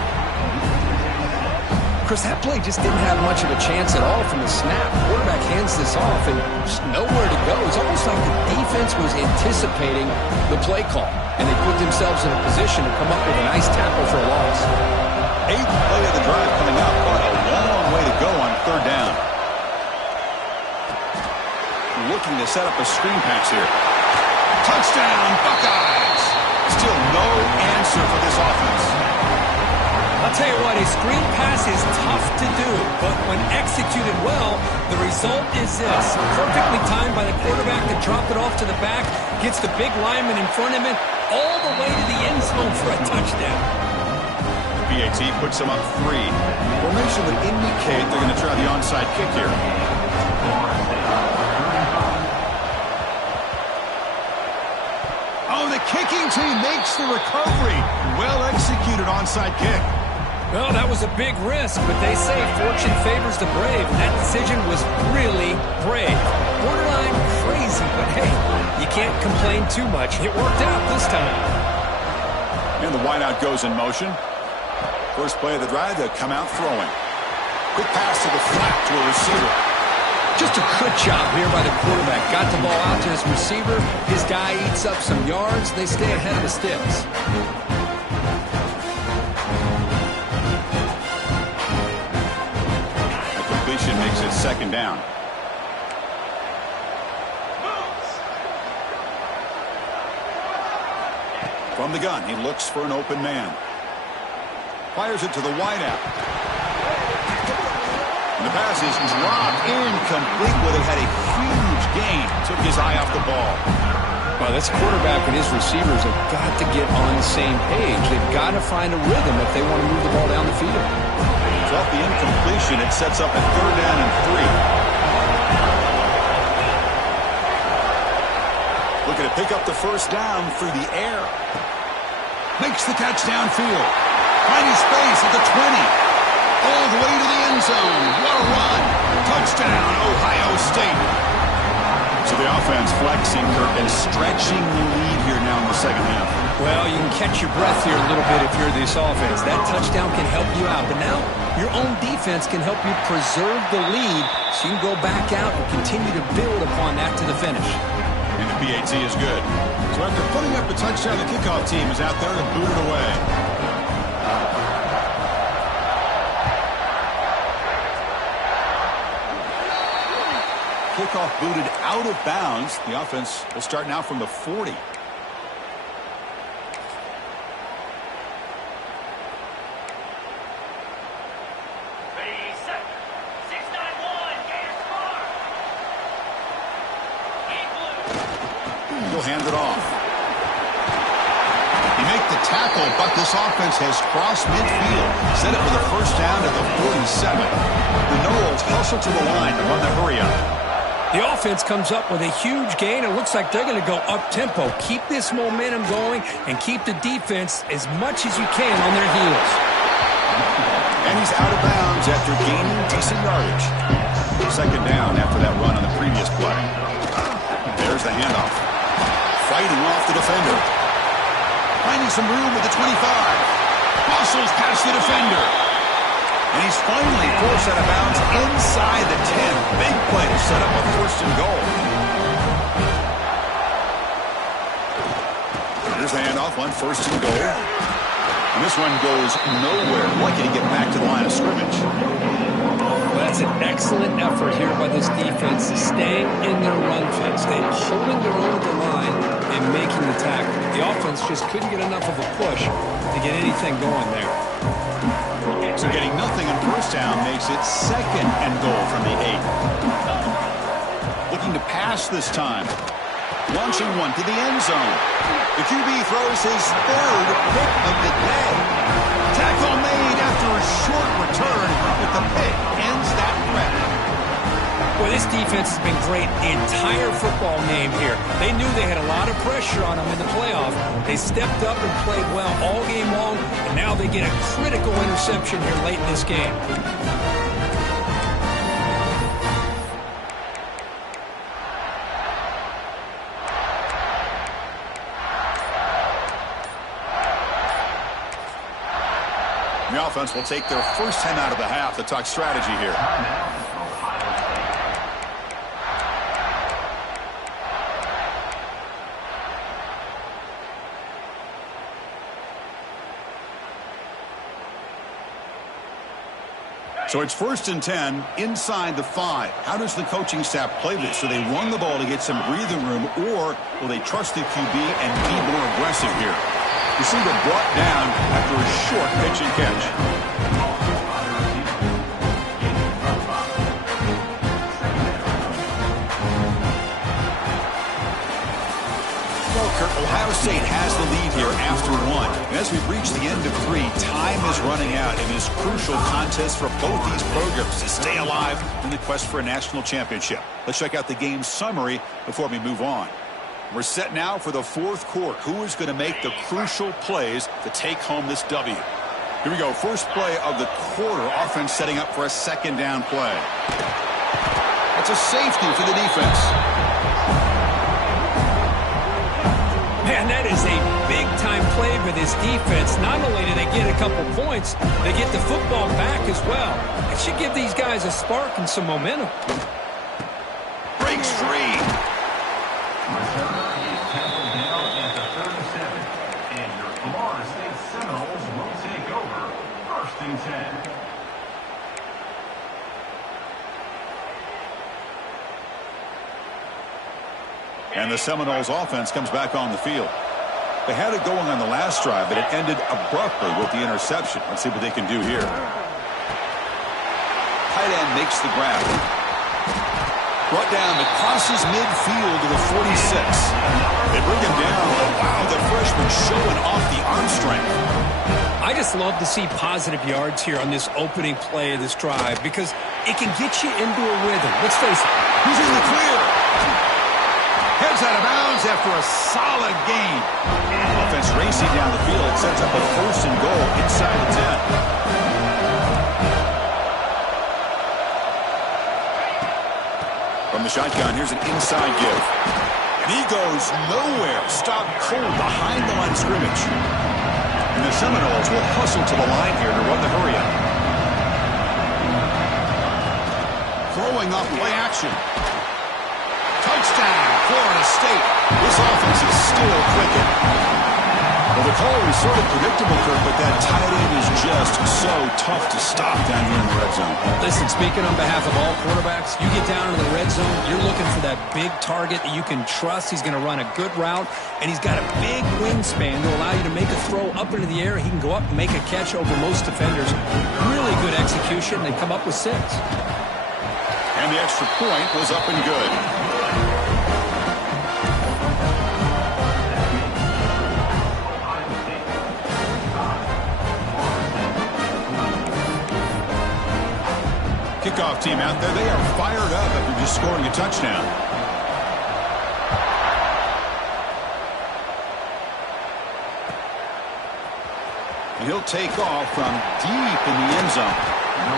Chris, that play just didn't have much of a chance at all from the snap. The quarterback hands this off and just nowhere to go. It's almost like the defense was anticipating the play call, and they put themselves in a position to come up with a nice tackle for a loss. Eighth play of the drive coming up, but a long way to go on third down. Looking to set up a screen pass here. Touchdown, Buckeyes! Still no answer for this offense. I'll tell you what, a screen pass is tough to do, but when executed well, the result is this. Perfectly timed by the quarterback to drop it off to the back, gets the big lineman in front of him, all the way to the end zone for a touchdown. PAT puts them up 3. Formation would indicate they're going to try the onside kick here. Oh, the kicking team makes the recovery. Well executed onside kick. Well, that was a big risk, but they say fortune favors the brave, and that decision was really brave. Borderline crazy, but hey, you can't complain too much. It worked out this time. And the wideout goes in motion. First play of the drive, they'll come out throwing. Quick pass to the flat to a receiver. Just a good job here by the quarterback. Got the ball out to his receiver. His guy eats up some yards. They stay ahead of the sticks. A completion makes it second down. From the gun, he looks for an open man. Fires it to the wideout. And the pass is dropped incomplete. Would have had a huge gain. Took his eye off the ball. Well, this quarterback and his receivers have got to get on the same page. They've got to find a rhythm if they want to move the ball down the field. So off the incompletion, it sets up a 3rd down and 3. Looking to pick up the first down through the air. Makes the catch downfield. Finding space at the 20. All the way to the end zone. What a run. Touchdown, Ohio State. So the offense flexing, Kurt, and stretching the lead here now in the second half. Well, you can catch your breath here a little bit if you're this offense. That touchdown can help you out. But now your own defense can help you preserve the lead so you can go back out and continue to build upon that to the finish. And the PAT is good. So after putting up a touchdown, the kickoff team is out there to boot it away. Kickoff booted out of bounds. The offense will start now from the 40. He'll hand it off. You make the tackle, but this offense has crossed midfield. Set it for the first down at the 47. The Noles hustle to the line to run the hurry up. The offense comes up with a huge gain. It looks like they're going to go up-tempo. Keep this momentum going and keep the defense as much as you can on their heels. And he's out of bounds after gaining decent yardage. Second down after that run on the previous play. There's the handoff. Fighting off the defender. Finding some room at the 25. Muscles past the defender. And he's finally forced out of bounds inside the 10. Big play to set up a 1st and goal. Here's the handoff on 1st and goal. And this one goes nowhere. Lucky to get back to the line of scrimmage. Well, that's an excellent effort here by this defense, staying in their run fence. They're holding their own at the line and making the tackle. The offense just couldn't get enough of a push to get anything going there. So getting nothing on first down makes it 2nd and goal from the 8. Looking to pass this time. Launching one to the end zone. The QB throws his 3rd pick of the day. Tackle made after a short return, but the pick ends that threat. Well, this defense has been great the entire football game here. They knew they had a lot of pressure on them in the playoff. They stepped up and played well all game long, and now they get a critical interception here late in this game. The offense will take their first 10 out of the half to talk strategy here. So it's 1st and 10 inside the 5. How does the coaching staff play this? Do they run the ball to get some breathing room, or will they trust the QB and be more aggressive here? Receiver brought down after a short pitch and catch. Ohio State has the lead here after one. And as we've reached the end of three, time is running out in this crucial contest for both these programs to stay alive in the quest for a national championship. Let's check out the game summary before we move on. We're set now for the fourth quarter. Who is going to make the crucial plays to take home this W? Here we go. First play of the quarter. Offense setting up for a second down play. That's a safety for the defense. Man, that is a big-time play for this defense. Not only do they get a couple points, they get the football back as well. It should give these guys a spark and some momentum. Breaks free. Returner is tackled down at the 37. And your Florida State Seminoles will take over 1st and 10. And the Seminoles offense comes back on the field. They had it going on the last drive, but it ended abruptly with the interception. Let's see what they can do here. Tight end makes the grab. Brought down, but crosses midfield to the 46. They bring him down. Oh, wow, the freshman showing off the arm strength. I just love to see positive yards here on this opening play of this drive because it can get you into a rhythm. Let's face it. He's in the clear. Heads out of bounds after a solid gain. Offense racing down the field sets up a 1st and goal inside the 10. From the shotgun, here's an inside give. And he goes nowhere. Stopped cold behind the line of scrimmage. And the Seminoles will hustle to the line here to run the hurry up. Throwing up play action. Touchdown, Florida State. This offense is still clicking. Well, the call was sort of predictable, Kirk, but that tight end is just so tough to stop down here in the red zone. Listen, speaking on behalf of all quarterbacks, you get down into the red zone, you're looking for that big target that you can trust. He's going to run a good route, and he's got a big wingspan to allow you to make a throw up into the air. He can go up and make a catch over most defenders. Really good execution. They come up with 6. And the extra point was up and good. Kickoff team out there. They are fired up after just scoring a touchdown. And he'll take off from deep in the end zone.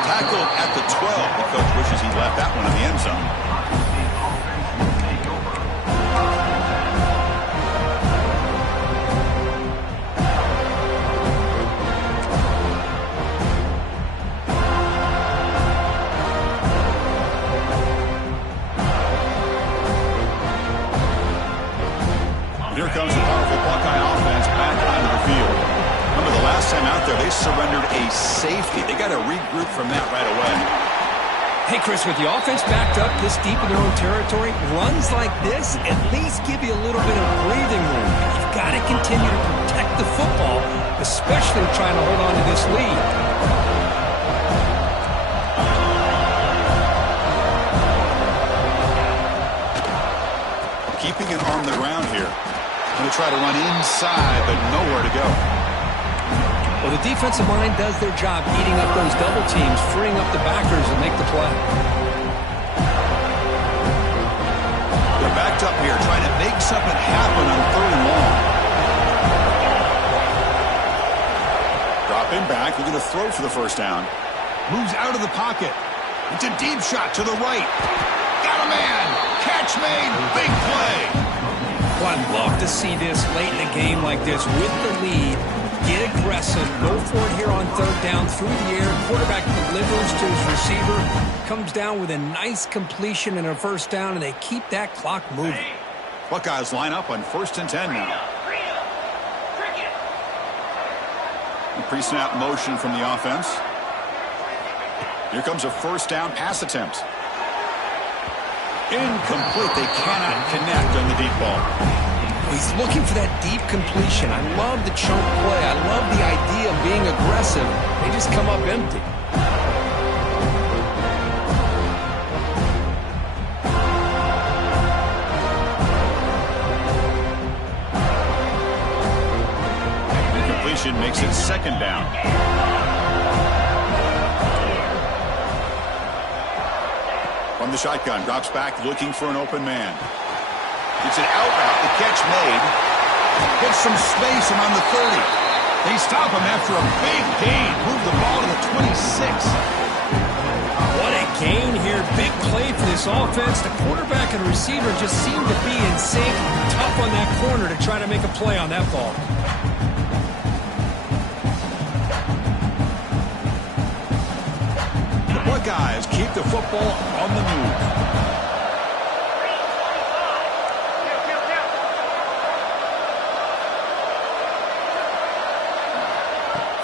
Tackled at the 12. The coach wishes he left that one in the end zone. Here comes the powerful Buckeye offense back onto the field. Remember the last time out there, they surrendered a safety. They got to regroup from that right away. Hey, Chris, with the offense backed up this deep in their own territory, runs like this at least give you a little bit of breathing room. You've got to continue to protect the football, especially trying to hold on to this lead. Keeping it on the ground here. Going to try to run inside, but nowhere to go. Well, the defensive line does their job eating up those double teams, freeing up the backers and make the play. They're backed up here trying to make something happen on 3rd and long. Dropping back, looking to throw for the first down. Moves out of the pocket. It's a deep shot to the right. Got a man. Catch made. Big play. Well, I'd love to see this late in a game like this with the lead. Get aggressive. Go for it here on 3rd down through the air. Quarterback delivers to his receiver. Comes down with a nice completion and a 1st down, and they keep that clock moving. Buckeyes line up on 1st and 10 now. Pre-snap motion from the offense. Here comes a 1st down pass attempt. Incomplete. They cannot connect on the deep ball. He's looking for that deep completion. I love the chunk play. I love the idea of being aggressive. They just come up empty. The completion makes it second down. From the shotgun, drops back looking for an open man. It's an out route. The catch made. Gets some space around the 30. They stop him after a big gain. Move the ball to the 26. What a gain here. Big play for this offense. The quarterback and receiver just seem to be in sync. Tough on that corner to try to make a play on that ball. The Buckeyes keep the football on the move.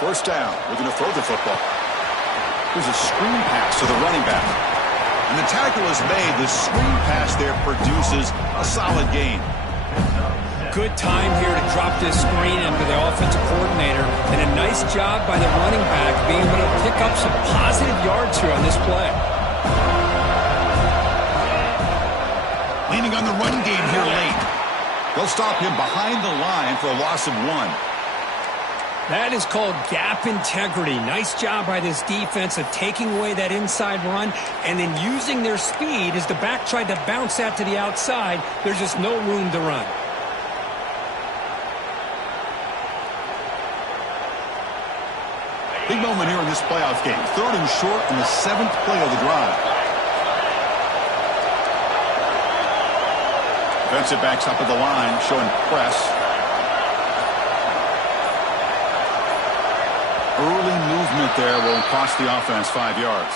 First down. We're going to throw the football. There's a screen pass to the running back. And the tackle is made. The screen pass there produces a solid gain. Good time here to drop this screen in for the offensive coordinator. And a nice job by the running back being able to pick up some positive yards here on this play. Leaning on the run game here late. They'll stop him behind the line for a loss of 1. That is called gap integrity. Nice job by this defense of taking away that inside run and then using their speed as the back tried to bounce that to the outside. There's just no room to run. Big moment here in this playoff game. 3rd and short in the 7th play of the drive. Defensive backs up at the line, showing press. Early movement there will cost the offense 5 yards.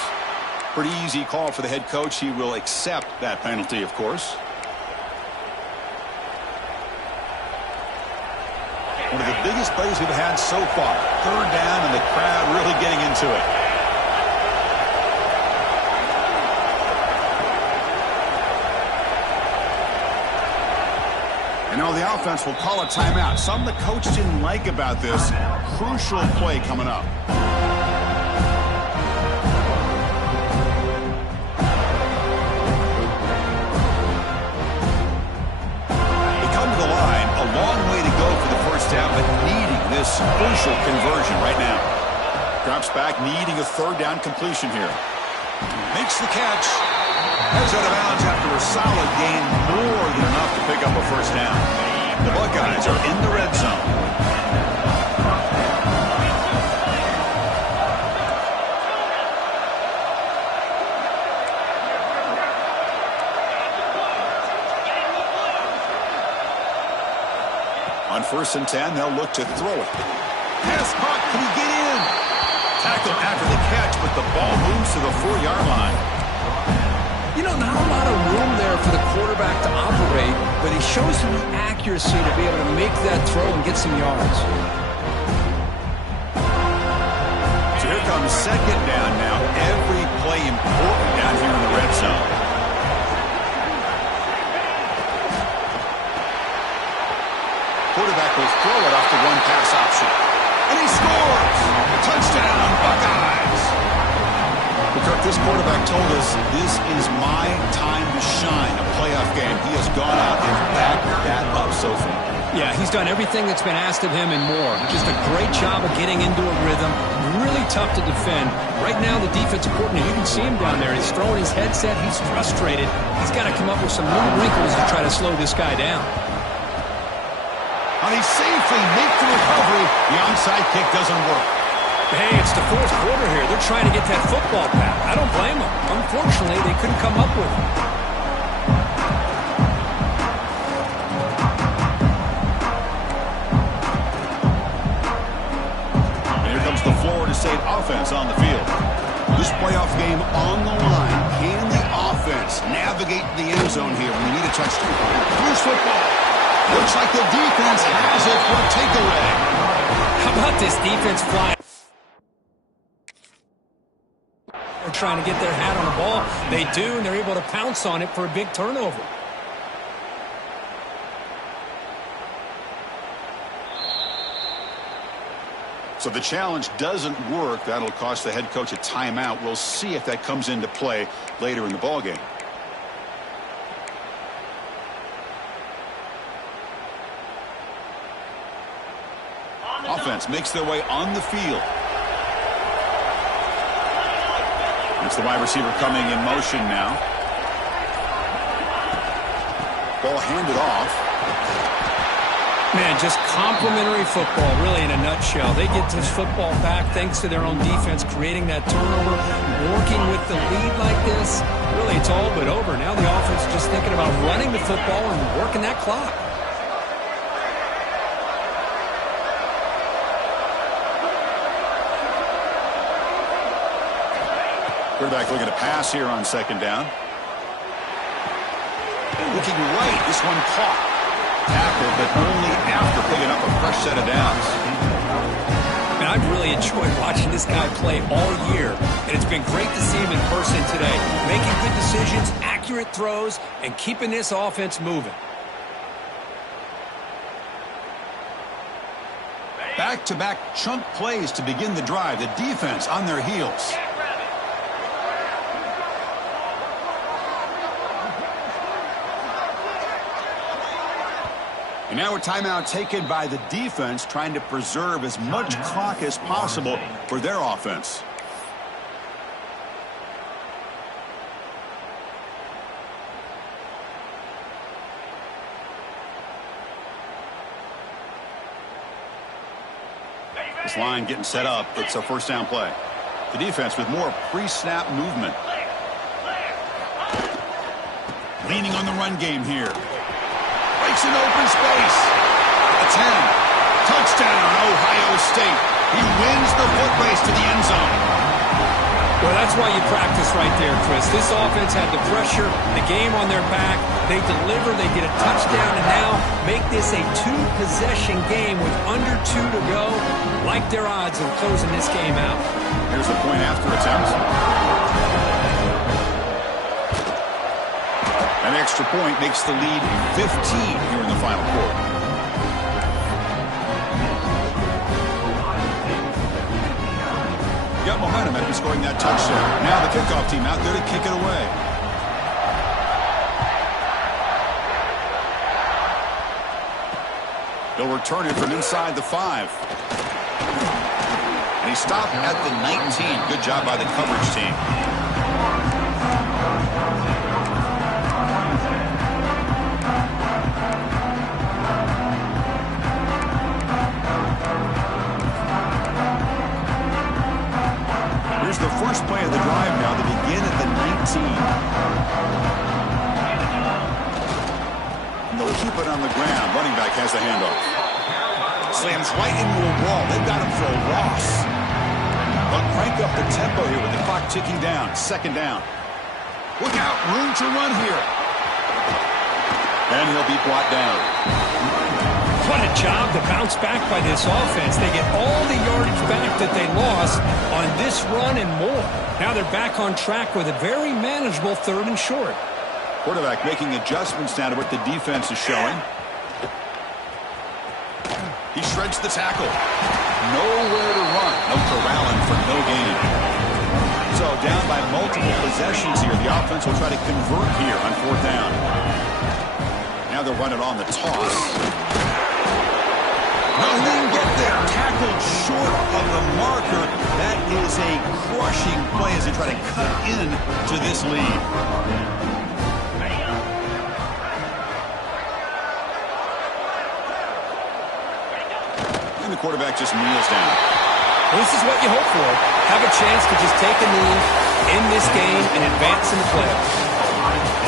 Pretty easy call for the head coach. He will accept that penalty, of course. One of the biggest plays we've had so far. 3rd down and the crowd really getting into it. And now the offense will call a timeout. Something the coach didn't like about this. Crucial play coming up. They come to the line. A long way to go for the first down, but needing this crucial conversion right now. Drops back, needing a 3rd down completion here. Makes the catch. Heads out of bounds after a solid gain, more than enough to pick up a first down. The Buckeyes are in the red zone. On 1st and 10, they'll look to throw it. Pass caught. Can he get in? Tackle after the catch, but the ball moves to the 4-yard line. You know, not a lot of room there for the quarterback to operate, but he shows him the accuracy to be able to make that throw and get some yards. So here comes 2nd down now. Every play important down here in the red zone. Quarterback will throw it off the one pass option. And he scores! Touchdown, Buckeyes! Kirk, this quarterback told us this is my time to shine, a playoff game. He has gone out and backed that up so far. Yeah, he's done everything that's been asked of him and more. Just a great job of getting into a rhythm. Really tough to defend. Right now, the defensive coordinator, you can see him down there. He's throwing his headset. He's frustrated. He's got to come up with some new wrinkles to try to slow this guy down. And he safely makes the recovery. The onside kick doesn't work. Hey, it's the 4th quarter here. They're trying to get that football back. I don't blame them. Unfortunately, they couldn't come up with it. And here comes the Florida State offense on the field. This playoff game on the line. Can the offense navigate the end zone here when they need a touchdown? Loose football. Looks like the defense has it for a takeaway. How about this defense flying? They're trying to get their hat on the ball. They do, and they're able to pounce on it for a big turnover. So the challenge doesn't work. That'll cost the head coach a timeout. We'll see if that comes into play later in the ballgame. Offense makes their way on the field. It's the wide receiver coming in motion now. Ball handed off. Man, just complimentary football, really, in a nutshell. They get this football back thanks to their own defense, creating that turnover, working with the lead like this. Really, it's all but over. Now the offense is just thinking about running the football and working that clock. Quarterback looking to pass here on second down. Looking right. This one caught. Tackled, but only after picking up a fresh set of downs. Man, I've really enjoyed watching this guy play all year, and it's been great to see him in person today, making good decisions, accurate throws, and keeping this offense moving. Back-to-back chunk plays to begin the drive. The defense on their heels. And now a timeout taken by the defense, trying to preserve as much clock as possible for their offense. This line getting set up. It's a first down play. The defense with more pre-snap movement. Leaning on the run game here. Breaks in open space. A 10. Touchdown, Ohio State. He wins the foot race to the end zone. Well, that's why you practice right there, Chris. This offense had the pressure, the game on their back. They deliver, they get a touchdown, and now make this a two-possession game with under 2 to go. Like their odds of closing this game out. Here's the point after attempt. An extra point makes the lead 15 here in the final quarter. Got momentum after scoring that touchdown. Now the kickoff team out there to kick it away. They'll return it from inside the 5. And he stopped at the 19. Good job by the coverage team. Here's the first play of the drive now. They begin at the 19. And they'll keep it on the ground. Running back has the handoff. Slams right into a wall. They've got him for a loss. They'll crank up the tempo here with the clock ticking down. Second down. Look out. Room to run here. And he'll be brought down. What a job to bounce back by this offense. They get all the yardage back that they lost on this run and more. Now they're back on track with a very manageable 3rd and short. Quarterback making adjustments now to what the defense is showing. He shreds the tackle. Nowhere to run. No corralling for no gain. So down by multiple possessions here. The offense will try to convert here on 4th down. Now they'll run it on the toss. No, he didn't get there. Tackled short of the marker. That is a crushing play as they try to cut in to this lead. And the quarterback just kneels down. Well, this is what you hope for. Have a chance to just take a knee in this game and advance in the playoffs.